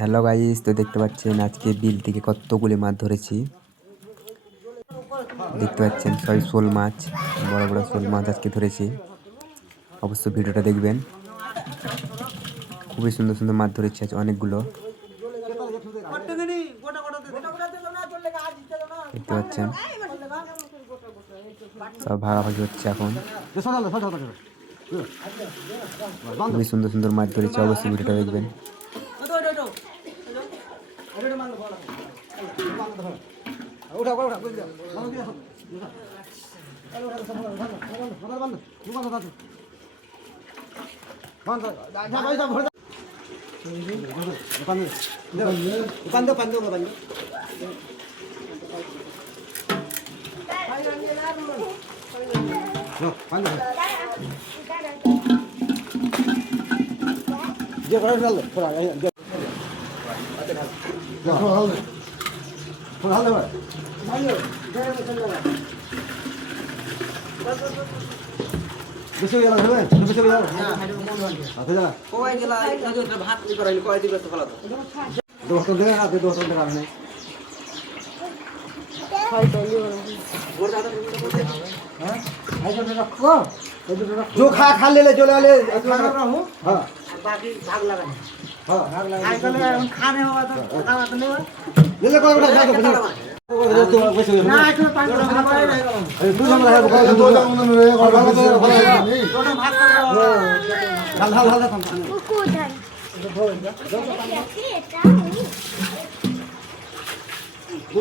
Hello guys, তো দেখতে পাচ্ছেন আজকে বিল থেকে কতগুলি মাছ ধরেছি। দেখতে পাচ্ছেন সবই শোল মাছ, বড় বড় শোল মাছ আজকে ধরেছি। অবশ্যই ভিডিওটা দেখবেন। খুবই সুন্দর সুন্দর মাছ ধরেছি আজ অনেকগুলো। দেখতে পাচ্ছেন সব ভাগাভাগি হচ্ছে এখন। খুবই সুন্দর সুন্দর মাছ ধরেছি, অবশ্যই ভিডিওটা দেখবেন। বেশি গেল হবে বেশি গেল আচ্ছা যা কই গেলা এই ভাত নি করাইলি কই দিবে তো ফলা তো দোস্ত দেখা না দোস্ত দেখা না খাই তো নিও গোর দাদা हां आइए रखो जो खा खा ले ले जो ले ले हां बाकी भाग लगा हां भाग लगा आजकल खाने होगा तो खावा तो नहीं ले ले कोई उठा जा तो पैसे ना इसमें 5 भाग रहेगा अरे तू हम रहा है दो जा उन्होंने रहे और भाग तो नहीं दोनों भाग कर हल हल हल Kuda. दो